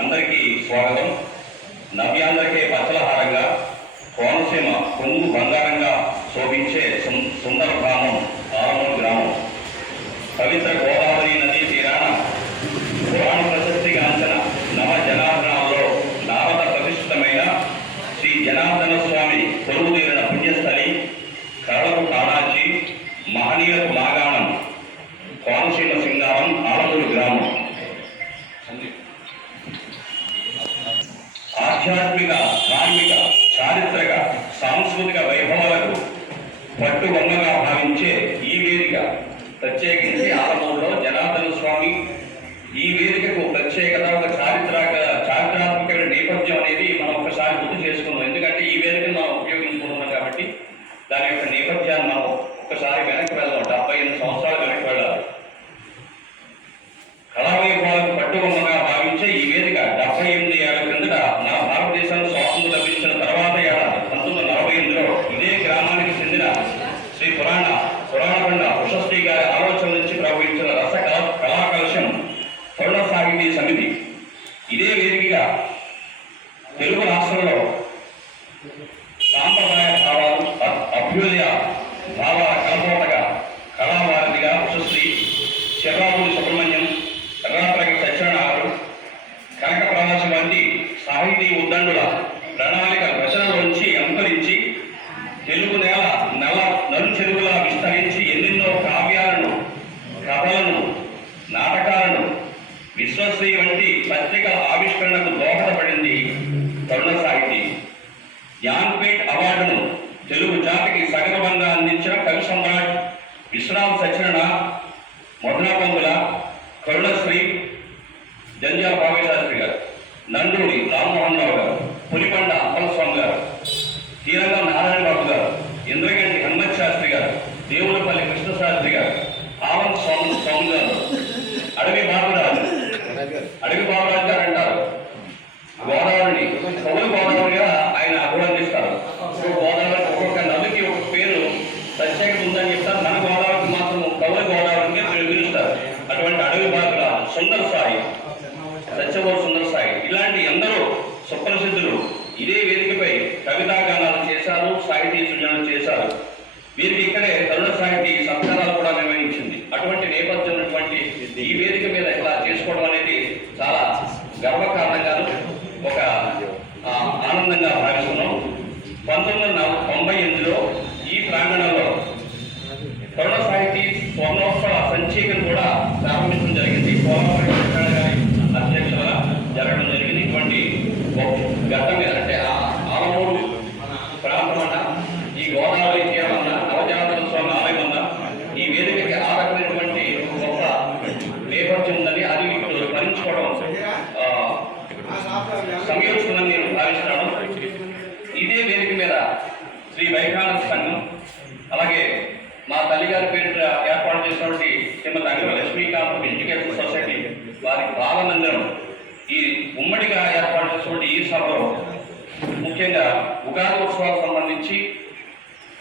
అందరికీ స్వాగతం. నవ్యాంధ్రకే పచ్చలహారంగా కోనసీమ కొంగు బంగారంగా శోభించే సుందర గ్రామం ఆలమూరు గ్రామం. పవిత్ర గోదావరి నదీ తీరాన పురాణ ప్రశస్తిగాంచిన నవ జనార్దనాల్లో నారద ప్రతిష్ఠితమైన శ్రీ జనార్దన స్వామి కొలువు తీరిన పుణ్యస్థలి, కళకు కాణాచి, మహనీయులకు మాగాణం కోనసీమ సింగారం ఆలమూరు గ్రామం. ఆధ్యాత్మిక, ధార్మిక, చారిత్రక, సాంస్కృతిక వైభవాలకు పట్టుబొమ్మగా భావించే ఈ వేదిక, ప్రత్యేకించి ఆలమూరులో జనార్దన స్వామి ఈ వేదికకు ప్రత్యేకత, ఒక చారిత్రాత్మకమైన నేపథ్యం అనేది మనం ఒకసారి గుర్తు చేసుకున్నాం. ఎందుకంటే ఈ వేదికను మనం ఉపయోగించుకుంటున్నాం కాబట్టి దాని యొక్క నేపథ్యాన్ని మనం ఒక్కసారి వెనక్కి వెళ్దాం. 78 సంవత్సరాలు వెనక్కి వెళ్ళాలి. కళావైభవాలకు పట్టుబొమ్మగా భావించే ఈ వేదిక 78 ఏళ్ల క్రిందట మన భారతదేశానికి స్వాతంత్రం లభించిన తర్వాత ఏడాది 1948లో ఇదే గ్రామానికి చెందిన శ్రీ పురాణకొండ ఉషశ్రీ గారి ఆలోచన నుంచి ప్రవహించిన రస కళాకలశం తరుణ సాహితీ సమితి ఇదే వేదికగా తెలుగు రాష్ట్రంలో సాంప్రదాయ భావాలు, అభ్యుదయ భావాల కలపోటగా కళాభారతిగా ఉషశ్రీ, శర్రాపూడి సుబ్రహ్మణ్యం, ఎర్రాప్రగ సత్యనారాయణ, కనక ప్రవాస వంటి సాహితీ ఉద్దండుల ప్రణాళిక రచనలోంచి అంతరించి తెలుగు నలు చెరువులా విస్తరించి ఎన్నెన్నో కావ్యాలను, కథలను, నాటకాలను, విశ్వశ్రీ వంటి పత్రికల ఆవిష్కరణకు దోహదపడింది తరుణ సాహితీ. జ్ఞాన్పీఠ్ అవార్డును తెలుగు జాతికి సగర్వంగా అందించిన కవి సమ్రాట్ విశ్వనాథ సత్యనారాయణ, మధునాపంగుల, కరుణశ్రీ, జంజాల భావేశాస్త్రి గారు, నందూరి రామ్మోహన్ రావు గారు, పులికొండ అప్పలస్వామి గారు, తీరంగం నారాయణ బాబు గారు, ఇంద్రగంటి హనుమత్ శాస్త్రి గారు, దేవులపల్లి కృష్ణశాస్త్రి గారు, ఆవం స్వామి గారు, అడవి బాబురాజు గారు అంటారు. గోదావరిని కవులు గోదావరిగా ఆయన అభివర్ణిస్తారు. గోదావరి ఒక్కొక్క నదికి ఒక పేరు ప్రత్యేకత ఉందని చెప్తారు. మన గోదావరికి మాత్రం కవులు గోదావరికి పిలుస్తారు. అటువంటి అడవి బాబురాజు, సుందర సాయి, సత్యవోరు సుందర సాయి, ఇలాంటి ఎందరో సుప్రసిద్ధులు ఇదే వేదికపై కవితాగానాలు చేశారు, సాహితీ సృజనలు చేశారు. వీరికి ఇక్కడే తరుణ సాహితీ సత్కారాలు కూడా నిర్వహించింది. అటువంటి నేపథ్యం ఉన్నటువంటి ఈ వేదిక మీద ఇలా చేసుకోవడం అనేది చాలా గర్వకారణంగాను, ఒక ఆనందంగా భావిస్తున్నాం. 1998లో ఈ ప్రాంగణంలో తరుణ సాహితీ స్వర్ణోత్సవ సంచికను కూడా ప్రారంభించడం జరిగింది. అధ్యక్షుల జరగడం జరిగింది. ఇటువంటి గత మీద అంటే ఆలమూరు ప్రాంతం అన్న, ఈ గోదావరి తీరం అన్న, నవజనార్దన స్వామి ఆలయం అన్న, ఈ వేదికకి ఆ రకమైనటువంటి గొప్ప నేపథ్యం ఉందని అది ఇప్పుడు స్మరించుకోవడం సమయోచితంగా నేను భావిస్తున్నాను. ఇదే వేదిక మీద శ్రీ వైఖానస సంఘం, అలాగే మా తల్లిగారి పేరిట ఏర్పాటు చేసినటువంటి శ్రీమతి అగ్ర లక్ష్మీకాంత్ ఎడ్యుకేషన్ సొసైటీ వారి బాలమందిరం, ఈ ఉమ్మడిగా ఏర్పాటు చేసినటువంటి ఈ సభలో ముఖ్యంగా ఉగాది ఉత్సవాలకు సంబంధించి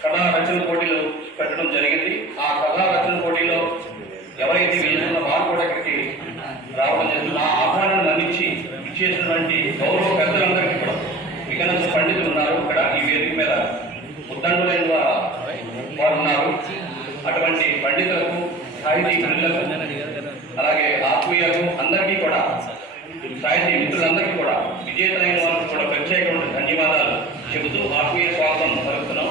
కథా రచన పోటీలు పెట్టడం జరిగింది. ఆ కథా రచన పోటీలో ఎవరైతే వెళ్ళిన వారు కూడా ఇక్కడికి రావడం జరిగింది. ఆ ఆహ్వానాన్ని అందించి ఇచ్చేసినటువంటి గౌరవ పెద్దలందరికీ కూడా వికనస పండితులు ఉన్నారు. ఇక్కడ ఈ వేదిక మీద ఉద్దండులైన వారు ఉన్నారు. అటువంటి పండితులకు, సాహితీ ప్రియులకు, అలాగే ఆత్మీయులకు అందరికీ కూడా, సాహితీ మిత్రులందరికీ కూడా, విజేతలైన వారికి కూడా ప్రత్యేకమైన ధన్యవాదాలు చెబుతూ ఆత్మీయ స్వాగతం పలుకుతున్నాం.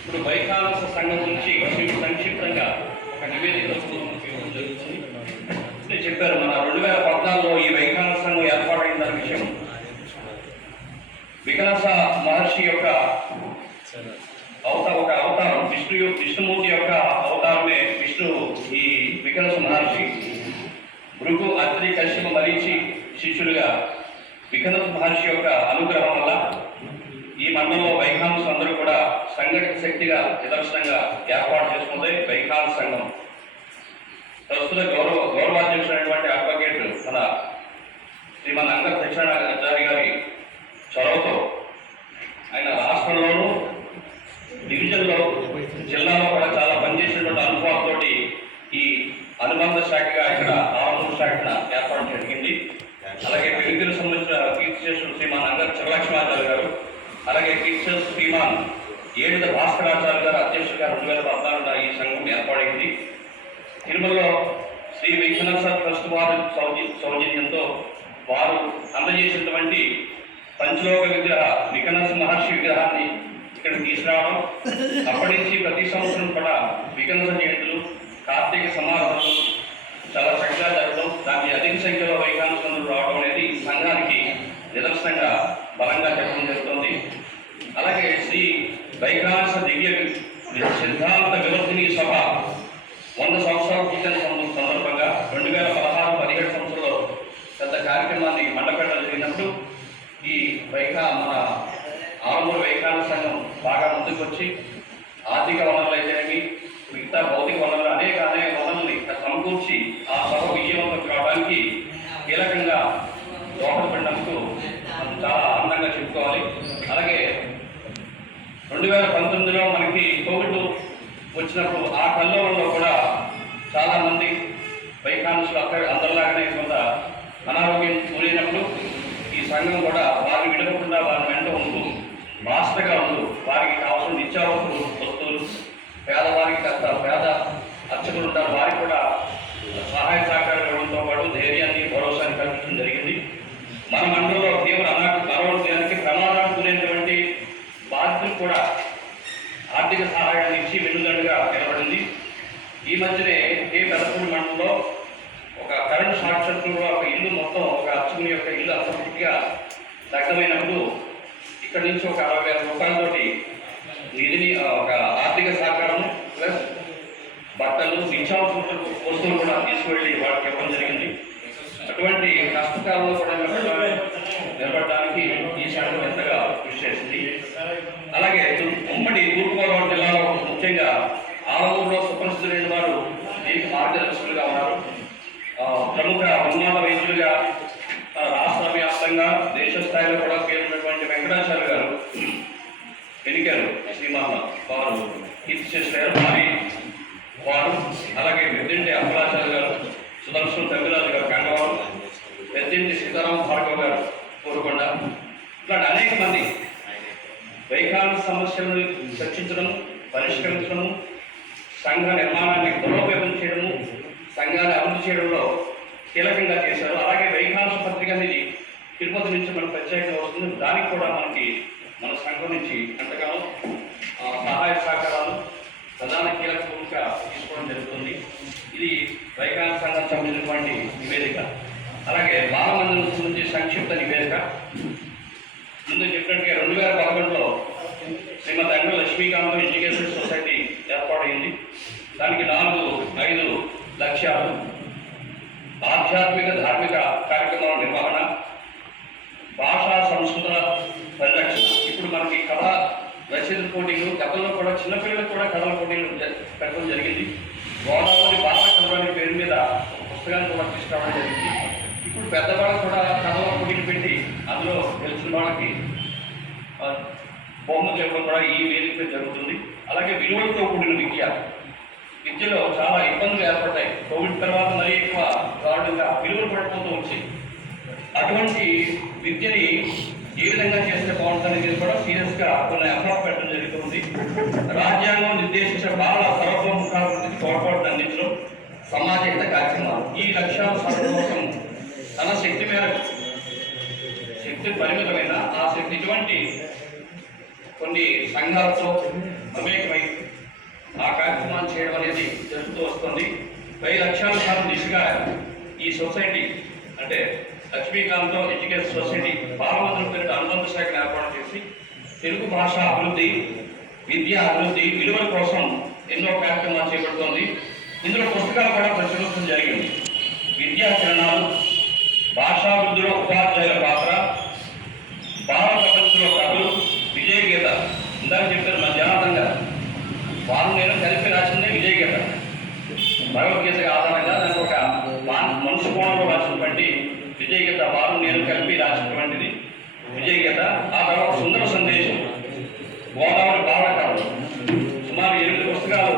ఇప్పుడు వైఖానస సంఘం నుంచి సంక్షిప్తంగా ఒక నివేదిక జరుగుతుంది. చెప్పారు, మన 2014లో ఈ వైఖానస సంఘం ఏర్పాటైన దాని విషయం. వికనస మహర్షి యొక్క ఒక అవతారం, విష్ణుమూర్తి యొక్క అవతారమే విష్ణు. ఈ వికనస మహర్షి భృగు, అత్రి, కశ్యప, మరీచి శిష్యులుగా వికనస మహర్షి యొక్క అనుగ్రహం వల్ల ఈ మండలంలో వైఖానసులు అందరూ కూడా సంఘటిత శక్తిగా నిదర్శనంగా ఏర్పాటు చేసుకుంది వైఖానస సంఘం. ప్రస్తుత గౌరవాధ్యక్షుడైనటువంటి అడ్వకేట్ మన శ్రీమన్ అంగ సత్యనారాయణ గారి చొరవతో ఆయన రాష్ట్రంలోనూ, డివిజన్లో, జిల్లాలో కూడా చాలా పనిచేసినటువంటి అనుభవాలతో ఈ అనుబంధ శాఖగా ఇక్కడ ఆలమూరు శాఖను ఏర్పాటు జరిగింది. అలాగే పెళ్లికి సంబంధించి అలాగే టీచర్స్ శ్రీమాన్ ఏడుద భాస్కరాచార్య గారు అధ్యక్షుడిగా 2014 ఈ సంఘం ఏర్పాటైంది. తిరుమలలో శ్రీ వెంకటేశ్వర ట్రస్ట్ వారి సౌజన్యంతో వారు అందజేసినటువంటి పంచలోక విగ్రహ వికనస మహర్షి విగ్రహాన్ని ఇక్కడ తీసుకురావడం, అప్పటి నుంచి ప్రతి సంవత్సరం కూడా వికనస జయంతులు, కార్తీక సమారోహాలు చాలా చక్కగా జరగడం, దానికి అధిక సంఖ్యలో వైకానసంతులు రావడం అనేది సంఘానికి నిదర్శనంగా బలంగా చెప్పడం జరుగుతుంది. అలాగే శ్రీ వైకానస దివ్య సిద్ధాంత వివర్తిని సభ 100 సంవత్సరాల పూర్తయిన సందర్భంగా 2016-17 సంవత్సరంలో పెద్ద కార్యక్రమాన్ని మండపేటలో జరిగినప్పుడు ఈ మన ఆలమూరు వైకానస సంఘం బాగా ముందుకు వచ్చి ఆర్థిక వనరులు అయితేనేమి మిగతా భౌతిక వనరులు అనేక వనరుల్ని సమకూర్చి ఆ సభ విజయవంతం కావడానికి కీలకంగా దోహదపడినందుకు చాలా ఆనందంగా చెప్పుకోవాలి. అలాగే 2019లో మనకి కోవిడ్ వచ్చినప్పుడు ఆ కల్లోలంలో కూడా చాలామంది వైకానసులు అందరిలాగానే కొంత అనారోగ్యం కూలినప్పుడు ఈ సంఘం కూడా వారిని విడవకుండా వారి వెంట ఉంటూ మాస్టర్గా ఉంటూ వారికి కావాల్సిన నిత్యావసర వస్తువులు, పేదవారికి కాస్త పేద అర్చకులు ఉంటారు, వారికి కూడా సహాయ సహకారం ఇవ్వడంతో పాటు ధైర్యాన్ని భరోసాన్ని కల్పించడం జరిగింది. మన మండలంలో తీవ్ర అనారోగ్యానికి ప్రమాదాలు కూడినటువంటి బాధితులు కూడా ఆర్థిక సహాయాన్ని ఇచ్చి వెన్నుదండుగా నిలబడింది. ఈ మధ్యనే పెదపూడి మండలంలో ఒక కరెంట్ షార్ట్ సర్క్యూట్లో ఒక ఇల్లు మొత్తం ఒక అర్చకుని యొక్క ఇల్లు అసంపూర్తిగా దగ్ధమైనప్పుడు ఇక్కడి నుంచి ఒక 60,000 రూపాయలతోటి నిధిని ఒక ఆర్థిక సహకారం ప్లస్ బట్టలు, నిత్యావసర వస్తువులు కూడా తీసుకువెళ్ళి వాటికి ఇవ్వడం జరిగింది. అటువంటి కష్టకాలంలో కూడా నిలబడడానికి ఈ సంఘం ఎంతగా కృషి చేసింది. అలాగే ఉమ్మడి తూర్పుగోదావరి జిల్లాలో ముఖ్యంగా ఆలమూరులో సుప్రసిద్ధులైన వారు దీనికి మార్గదర్శకులుగా ఉన్నారు. ప్రముఖ ఉన్మాద వైద్యులుగా రాష్ట్ర వ్యాప్తంగా దేశ స్థాయిలో కూడా పేరున్నటువంటి వెంకటాచార్య గారు ఎన్నికారు శ్రీమాన్ వారు కీర్తి చేశారు. వారు అలాగే పెద్దింటి అప్పలాచార్య గారు, సుదర్శన్ తమిళరాజు గారు గంగవారు, పెద్దింటి సీతారాం భార్గవ్ గారు కోరుకొండ, ఇలాంటి అనేక మంది వైకానస సమస్యలను చర్చించడం, పరిష్కరించడము, సంఘ నిర్మాణాన్ని బలోపేతం చేయడము, సంఘాన్ని అభివృద్ధి చేయడంలో కీలకంగా చేశారు. అలాగే వైకానస పత్రిక అనేది తిరుపతి నుంచి మనకు ప్రత్యేకంగా వస్తుంది. దానికి కూడా మనకి మన సంఘం నుంచి ఎంతగానో సహాయ సహకారాలు ప్రధాన కీలక భూమిక తీసుకోవడం జరుగుతుంది. ఇది వైకానస సంఘం సంబంధించినటువంటి నివేదిక. అలాగే బాలమందిరం సంబంధించి సంక్షిప్త నివేదిక. ముందు చెప్పినట్టుగా 2011లో శ్రీమతి అంగ లక్ష్మీకాంతం ఎడ్యుకేషన్ సొసైటీ ఏర్పాటైంది. దానికి 4-5 లక్ష్యాలు: ఆధ్యాత్మిక ధార్మిక కార్యక్రమాల నిర్వహణ, భాషా సంస్కృత పరిరక్షణ. ఇప్పుడు మనకి కళ రచయిత పోటీలు, గతంలో కూడా చిన్నపిల్లలకు కూడా కళల పోటీలు పెట్టడం జరిగింది. గోదావరి బాల కథ పేరు మీద ఒక పుస్తకాన్ని కూడా తీసుకురావడం జరిగింది. ఇప్పుడు పెద్దవాళ్ళకు కూడా కథల పోటీలు పెట్టి అందులో తెలిసిన వాళ్ళకి బహుమతి ఇవ్వడం కూడా ఈ వేదికపై జరుగుతుంది. అలాగే విలువలతో కూడిన విద్యలో చాలా ఇబ్బందులు ఏర్పడ్డాయి. కోవిడ్ తర్వాత మరీ ఎక్కువ దారుణంగా విలువలు పడిపోతూ వచ్చాయి. అటువంటి విద్యని ఏ విధంగా చేస్తే బాగుంటుందనేది కూడా సీరియస్గా కొన్ని ఎఫర్ట్ పెట్టడం జరుగుతుంది. రాజ్యాంగం నిర్దేశించిన బాలల సర్వతోముఖాభివృద్ధికి తోడ్పాటును అందించడం, సమాజహిత కార్యక్రమాలు. ఈ లక్ష్యాల సాధన కోసం తన శక్తి మేరకు, శక్తి పరిమితమైన ఆ శక్తి ఇటువంటి కొన్ని సంఘాలతో మమేకమై ఆ కార్యక్రమాలు చేయడం అనేది జరుగుతూ వస్తుంది. 10 లక్షల సార్లు దిశగా ఈ సొసైటీ అంటే లక్ష్మీకాంతం ఎడ్యుకేషన్ సొసైటీ బాలమందిరం పేరిట అనుబంధ శాఖను ఏర్పాటు చేసి తెలుగు భాష అభివృద్ధి, విద్యా అభివృద్ధి, విలువల కోసం ఎన్నో కార్యక్రమాలు చేపడుతోంది. ఇందులో పుస్తకాలు కూడా ప్రచురించడం జరిగింది. విద్యా కిరణాలు, భాషాభివృద్ధిలో ఉపాధ్యాయుల పాత్ర, బాల ప్రపంచంలో కథలు, విజయ గీత. ఇందాక చెప్పారు మన జనార్దన్ గారు, వారు నేను కలిపి రాసిందే విజయ గీత. భగవద్గీత ఆధారంగా దానికి ఒక మనుషు కోణంలో రాసినటువంటి విజయ గీత, వారు నేను కలిపి రాసినటువంటిది విజయ గీత. ఆ తర్వాత సుందర సందేశం, గోదావరి బాలకథలు, సుమారు 8 పుస్తకాలు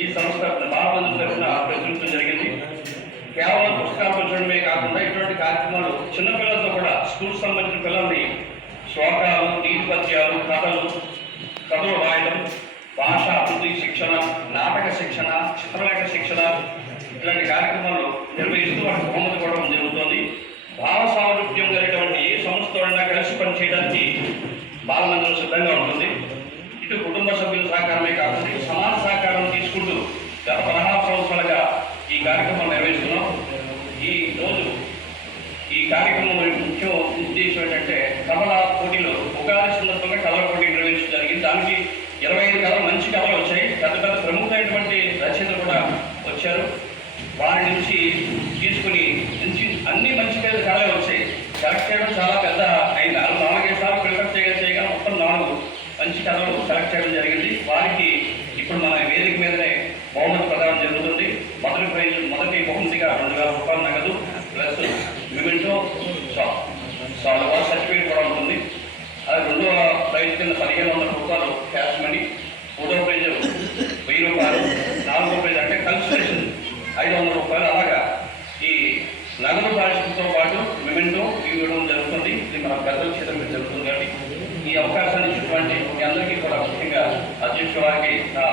ఈ సంస్థ బాలమందిరం తరఫున ప్రచురించడం జరిగింది. కేవలం పుస్తకాలు ప్రచురణమే కాకుండా ఇటువంటి కార్యక్రమాలు చిన్నపిల్లలతో కూడా స్కూల్ సంబంధించిన పిల్లల్ని శ్లోకాలు, నీతి నీతి పద్యాలు, కథలు రాయడం, భాష అభివృద్ధి శిక్షణ, నాటక శిక్షణ, చిత్రలేఖ శిక్షణ ఇలాంటి కార్యక్రమాలు నిర్వహిస్తూ వాటికి బహుమతి కూడా జరుగుతుంది. భావ సామర్థ్యం కలిగినటువంటి ఏ సంస్థలైనా కలిసి పనిచేయడానికి బాలమందిరం సిద్ధంగా ఉంటుంది. ఇటు కుటుంబ సభ్యుల సహకారమే కాకుండా సమాజ సహకారం తీసుకుంటూ గత 16 సంవత్సరాలుగా ఈ కార్యక్రమం నిర్వహిస్తున్నాం. ఈ రోజు ఈ కార్యక్రమం ముఖ్య ఉద్దేశం ఏంటంటే కథల పోటీలు, ఉగాది సందర్భంగా కథల పోటీ నిర్వహించడం జరిగింది. దానికి 25 కథలు, మంచి కథలు వచ్చాయి. పెద్ద పెద్ద ప్రముఖమైనటువంటి రచయితలు కూడా వచ్చారు. వారి నుంచి తీసుకుని అన్ని మంచి కథలే వచ్చాయి. సెలెక్ట్ చేయడం చాలా పెద్ద అయింది. 4-5 సార్లు ప్రిఫర్ చేయగా మొత్తం 4 మంచి కథలు సెలెక్ట్ చేయడం జరిగింది. వారికి ఇప్పుడు మన వేదిక మీదనే బహుమతి ప్రదానం జరుగుతుంది. మొదటి బహుమతిగా 2000 రూపాయల నగదు ప్లస్ మిమెంటో సర్టిఫికేట్ కూడా ఉంటుంది. అది రెండవ ప్రైజ్ కింద 1500 రూపాయలు క్యాష్ మనీ, మూడవ ప్రైజ్ 1000 రూపాయలు, నాలుగో ప్రైజ్ అంటే కన్సల్టేషన్ 500 రూపాయలు. అలాగా ఈ నగదు పారిశ్రమతో పాటు మిమెంటో ఇవ్వడం జరుగుతుంది. ఇది మన పెద్దల చేత జరుగుతుంది. కాబట్టి ఈ అవకాశాన్ని ఇచ్చినటువంటి మీ అందరికీ కూడా ముఖ్యంగా అధ్యక్షుల వారికి నా